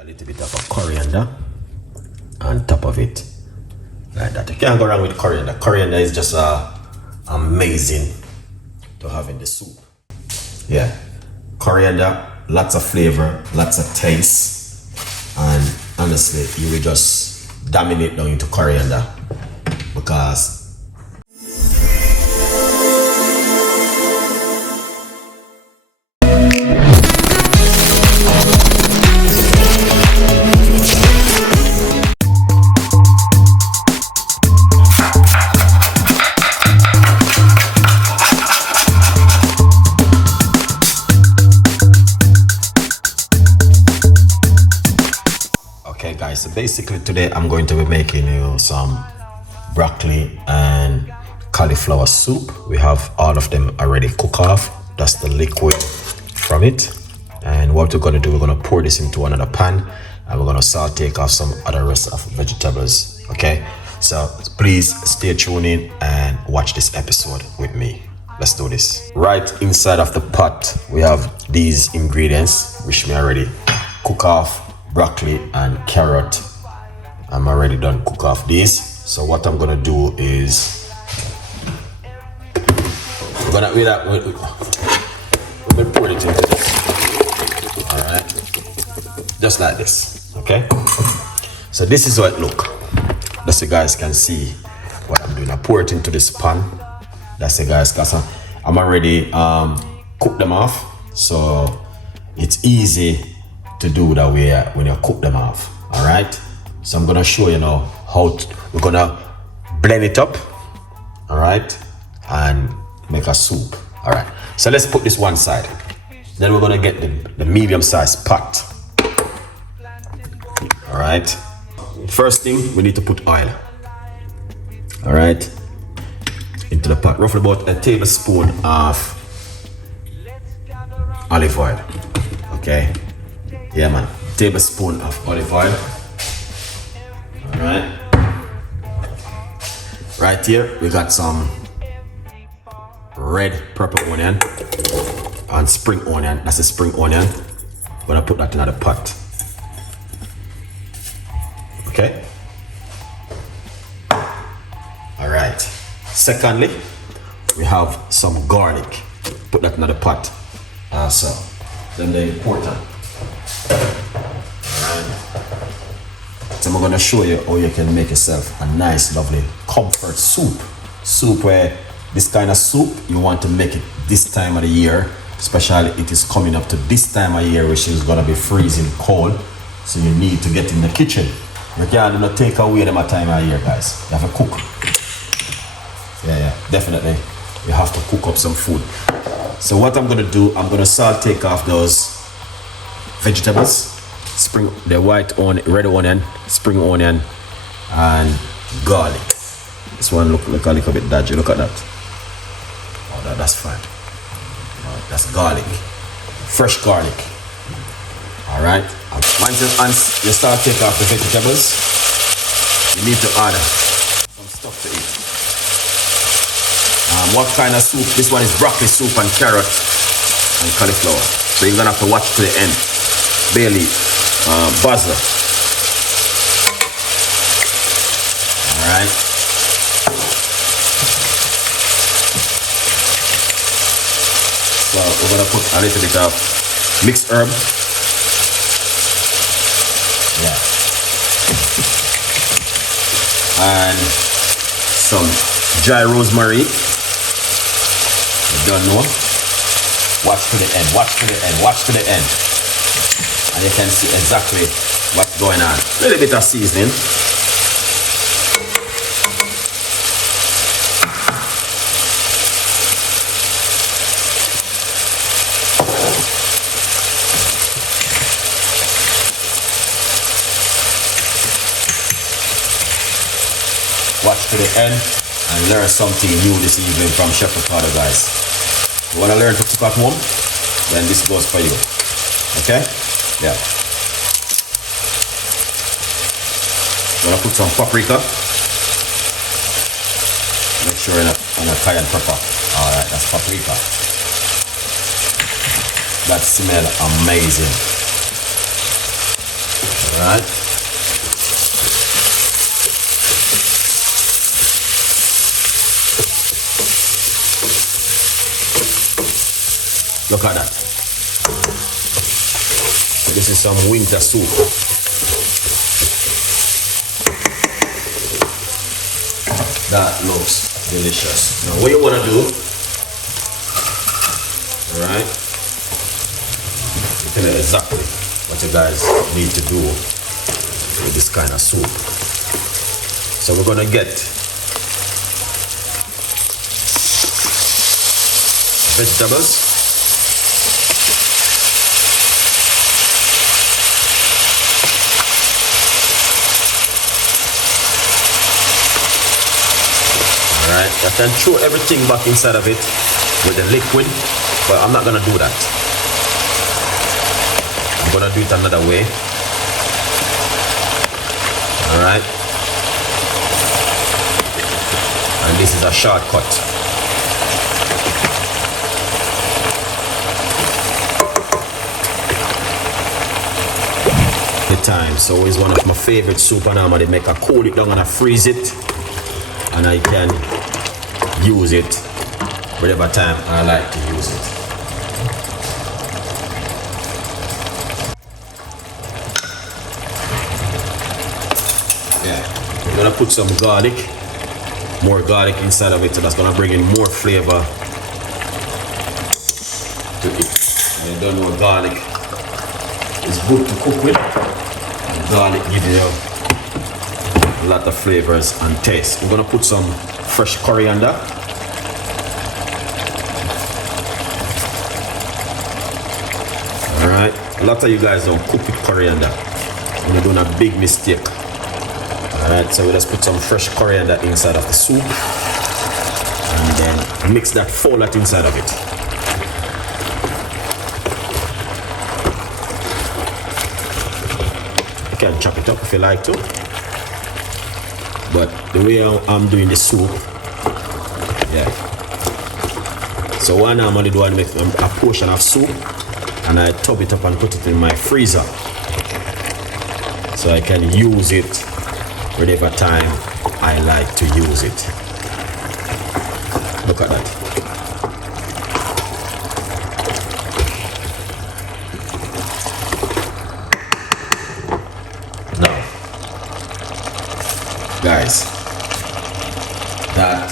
a little bit of a coriander on top of it, like that. You can't go wrong with coriander. Coriander is just amazing to have in the soup. Yeah, coriander, lots of flavor, lots of taste, and honestly, you will just dominate down into coriander because so basically today I'm going to be making you some broccoli and cauliflower soup. We have all of them already cooked off. That's the liquid from it. And what we're going to do, we're going to pour this into another pan and we're going to saute off some other rest of vegetables. Okay, so please stay tuned in and watch this episode with me. Let's do this. Right inside of the pot we have these ingredients which we already cook off: broccoli and carrot. I'm already done cook off these. So what I'm gonna do is we're gonna pour it into this. All right, just like this. Okay. So this is how it look. Just so you guys can see what I'm doing. I pour it into this pan. That's it, guys. Cause I'm already cooked them off, so it's easy to do that way when you cook them off. All right, so I'm gonna show you now how we're gonna blend it up, all right, and make a soup. All right, so let's put this one side. Then we're gonna get the medium-sized pot. All right, first thing we need to put oil, all right, into the pot. Roughly about a tablespoon of olive oil. Okay. Yeah, man. Tablespoon of olive oil. All right. Right here, we got some red purple onion and spring onion. That's a spring onion. I'm gonna put that in the pot. Okay. All right. Secondly, we have some garlic. Put that in the pot. So then the important. So I'm going to show you how you can make yourself a nice, lovely comfort soup. Soup where this kind of soup, you want to make it this time of the year. Especially it is coming up to this time of year, which is going to be freezing cold. So you need to get in the kitchen. You can't not take away them a time of year, guys. You have to cook. Yeah, definitely. You have to cook up some food. So what I'm going to do, I'm going to saute off those vegetables. The white onion, red onion, spring onion, and garlic. This one look a little bit dodgy. Look at that. Oh, that's fine. Right, that's garlic, fresh garlic. All right. Once you start taking off the vegetables, you need to add some stuff to it. What kind of soup? This one is broccoli soup and carrot and cauliflower. So you're gonna have to watch to the end. Bay leaf. Basil. All right. So we're gonna put a little bit of mixed herb. Yeah. And some dry rosemary. You don't know. Watch to the end. Watch to the end. Watch to the end. And you can see exactly what's going on. A little bit of seasoning. Watch to the end and learn something new this evening from Chef Ricardo, guys. You want to learn to cook at home? Then this goes for you. Okay? Yeah. Gonna put some paprika. Make sure in a cayenne pepper. Alright, that's paprika. That smells amazing. right? Look at that. This is some winter soup. That looks delicious. Now what you want to do, all right, you tell you exactly what you guys need to do with this kind of soup. So we're going to get vegetables. Alright, I can throw everything back inside of it with the liquid, but I'm not gonna do that. I'm gonna do it another way. Alright. And this is a shortcut. The time, so it's one of my favorite soup, and I'm gonna make a cool it down and I freeze it, and I can use it whatever time I like to use it. Yeah, I'm gonna put some garlic, more garlic inside of it, so that's gonna bring in more flavor to it. And you don't know garlic is good to cook with. And garlic gives you a lot of flavors and taste. We're gonna put some fresh coriander. Alright, a lot of you guys don't cook with coriander and you're doing a big mistake. Alright, so we just put some fresh coriander inside of the soup and then mix that full lot inside of it. You can chop it up if you like to. But the way I'm doing the soup, yeah. So what I normally do, I make a portion of soup and I top it up and put it in my freezer, so I can use it whatever time I like to use it. Look at that. Now, guys, that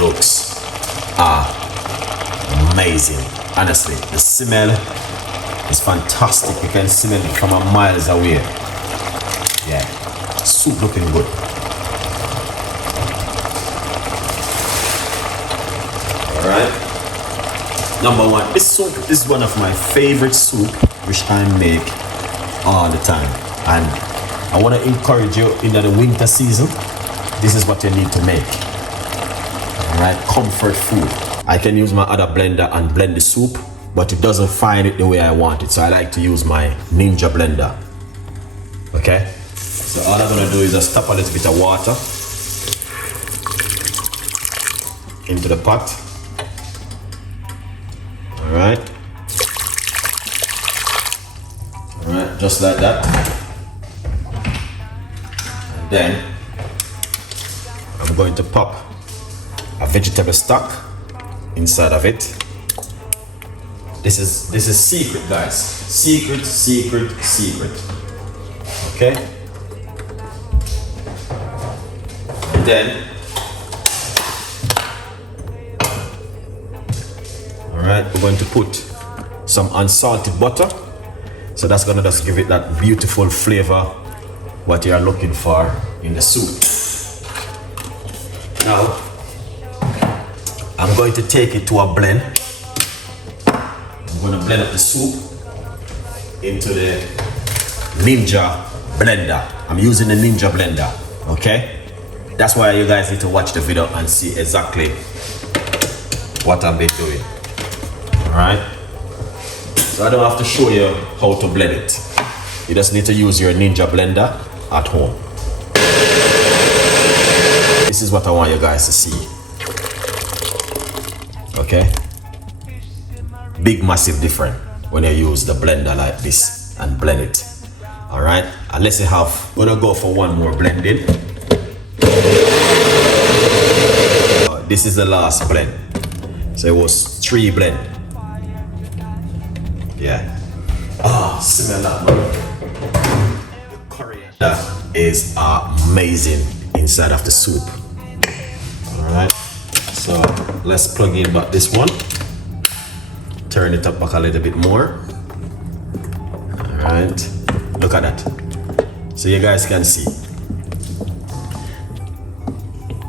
looks amazing. Honestly, the smell is fantastic. You can smell it from a miles away. Yeah, soup looking good. Alright, number one, this soup is one of my favorite soup which I make all the time, and I want to encourage you in the winter season. This is what you need to make. Alright, comfort food. I can use my other blender and blend the soup, but it doesn't find it the way I want it, so I like to use my Ninja blender. Okay, so all I'm gonna do is just tap a little bit of water into the pot. Alright, just like that. And then I'm going to pop a vegetable stock inside of it. This is secret, guys. Secret. Okay. And then, all right, we're going to put some unsalted butter. So that's gonna just give it that beautiful flavor what you are looking for in the soup. Now, I'm going to take it to a blend. I'm going to blend up the soup into the Ninja blender. I'm using the Ninja blender, okay? That's why you guys need to watch the video and see exactly what I've been doing. All right? So I don't have to show you how to blend it. You just need to use your Ninja blender at home. This is what I want you guys to see. Okay? Big, massive difference when you use the blender like this and blend it. All right? Unless you have, gonna go for one more blending. This is the last blend. So it was 3 blend. Yeah. Oh, smell that, man. The coriander is amazing inside of the soup. Alright. So let's plug in back this one. Turn it up back a little bit more. Alright. Look at that. So you guys can see.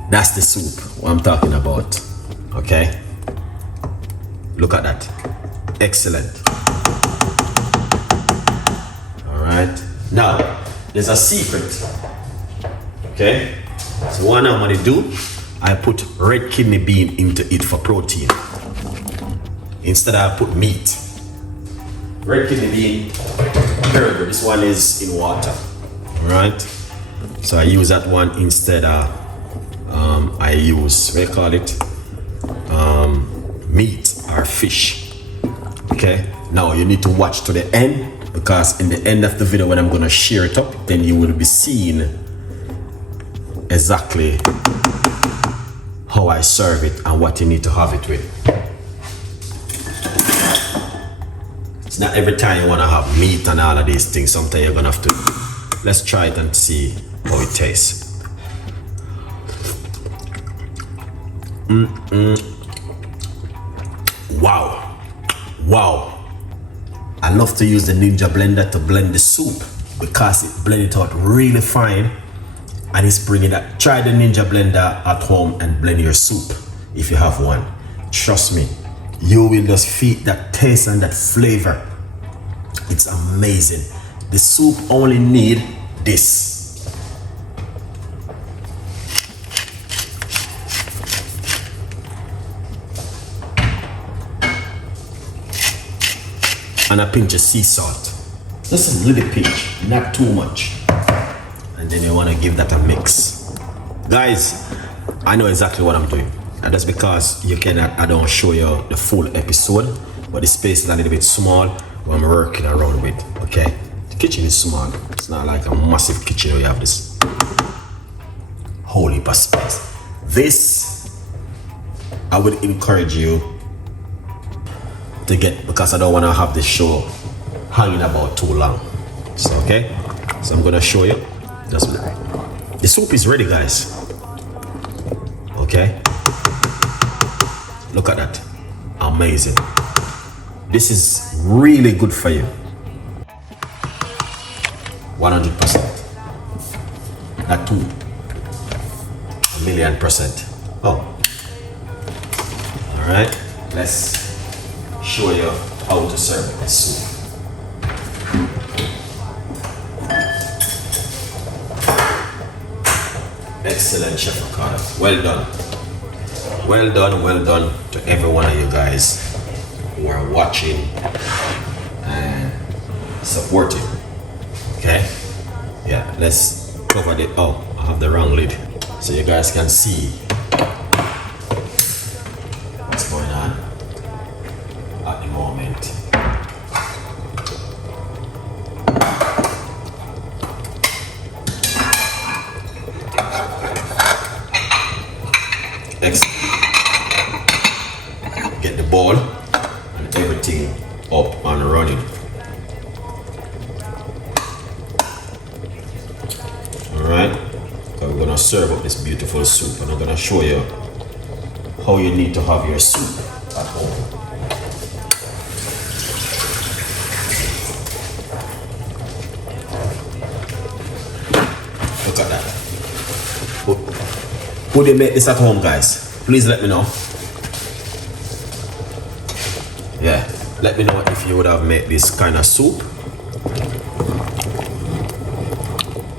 That's the soup what I'm talking about. Okay. Look at that. Excellent. Alright. Now, there's a secret. Okay. So what I'm gonna do, I put red kidney bean into it for protein. Instead I put meat. Red kidney bean, burger. This one is in water. Alright. So I use that one instead of I use, what do you call it? Meat or fish. Okay. Now you need to watch to the end, because in the end of the video when I'm gonna share it up, then you will be seeing exactly how I serve it and what you need to have it with. It's not every time you want to have meat and all of these things. Sometimes you're gonna have to. Let's try it and see how it tastes. Wow. Wow. I love to use the Ninja blender to blend the soup because it blends it out really fine, and it's bringing that. Try the Ninja blender at home and blend your soup if you have one. Trust me, you will just feel that taste and that flavor. It's amazing. The soup only need this. And a pinch of sea salt. Just a little pinch, not too much. And then you want to give that a mix. Guys, I know exactly what I'm doing. And that's because I don't show you the full episode, but the space is a little bit small what I'm working around with. Okay, the kitchen is small. It's not like a massive kitchen where you have this whole heap of space. This I would encourage you to get, because I don't want to have this show hanging about too long. So okay, so I'm gonna show you. The soup is ready, guys. Okay, look at that. Amazing. This is really good for you. 100%. Not 2,000,000%. Oh. Alright, let's show you how to serve this soup. Excellent, Chef Ricardo. Well done. Well done, well done to every one of you guys who are watching and supporting. Okay? Yeah, let's cover the, oh, I have the wrong lid. So you guys can see what's going on at the moment. Excellent. Get the ball and everything up and running. Alright, we're gonna serve up this beautiful soup, and I'm gonna show you how you need to have your soup at home. Look at that. Would you make this at home, guys? Please let me know. Yeah, let me know if you would have made this kind of soup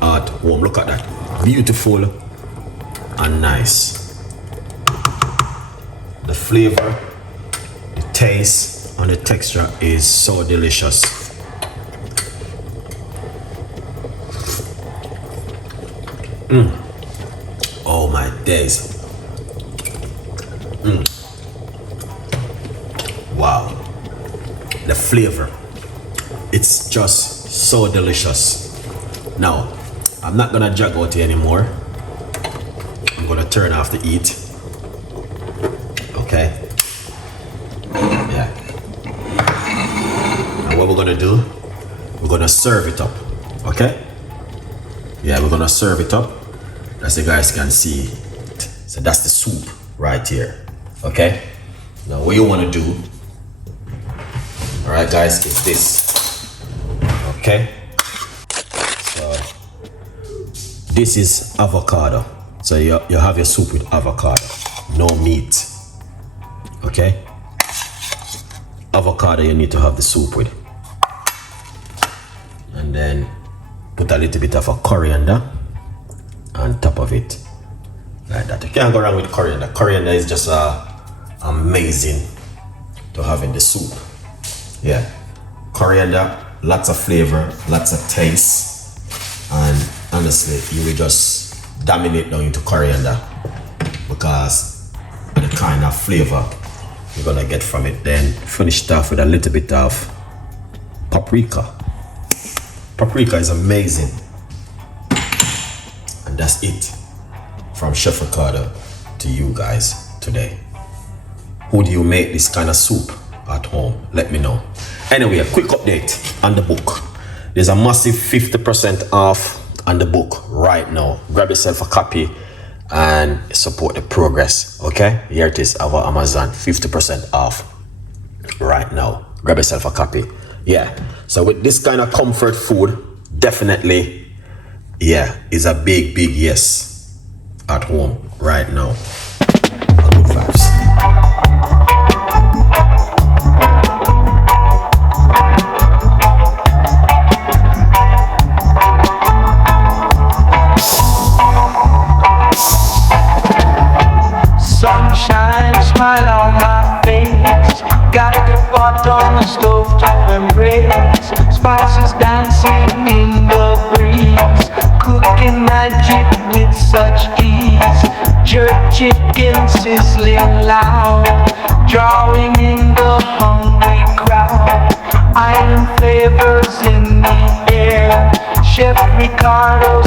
at home. Look at that. Beautiful and nice. The flavor, the taste, and the texture is so delicious. Oh my days. Wow. The flavor, it's just so delicious. Now, I'm not gonna jog out here anymore. I'm gonna turn off the heat. Okay. Yeah. And what we're gonna do, we're gonna serve it up. Okay? Yeah, we're gonna serve it up. As you guys can see. So that's the soup right here. Okay? Now what you wanna do, alright guys, is this. Okay? So this is avocado. So you have your soup with avocado. No meat. Okay? Avocado you need to have the soup with. And then put a little bit of a coriander on top of it. Like that. You can't go wrong with coriander. Coriander is just amazing to have in the soup. Yeah. Coriander, lots of flavor, lots of taste. And honestly, you will just dominate down into coriander because of the kind of flavor you're gonna get from it. Then finish it off with a little bit of paprika. Paprika is amazing. And that's it from Chef Ricardo to you guys today. Who do you make this kind of soup at home? Let me know. Anyway, a quick update on the book. There's a massive 50% off on the book right now. Grab yourself a copy and support the progress. Okay, here it is over Amazon, 50% off right now. Grab yourself a copy. Yeah, so with this kind of comfort food, definitely, yeah, is a big yes at home right now. Good vibes. Sunshine, smile on my face. Got the pot on the stove to embrace. Spices dancing in the breeze. Cooking magic with such ease. Jerk chicken sizzling loud. Drawing in the hungry crowd. Island flavors in the air. Chef Ricardo.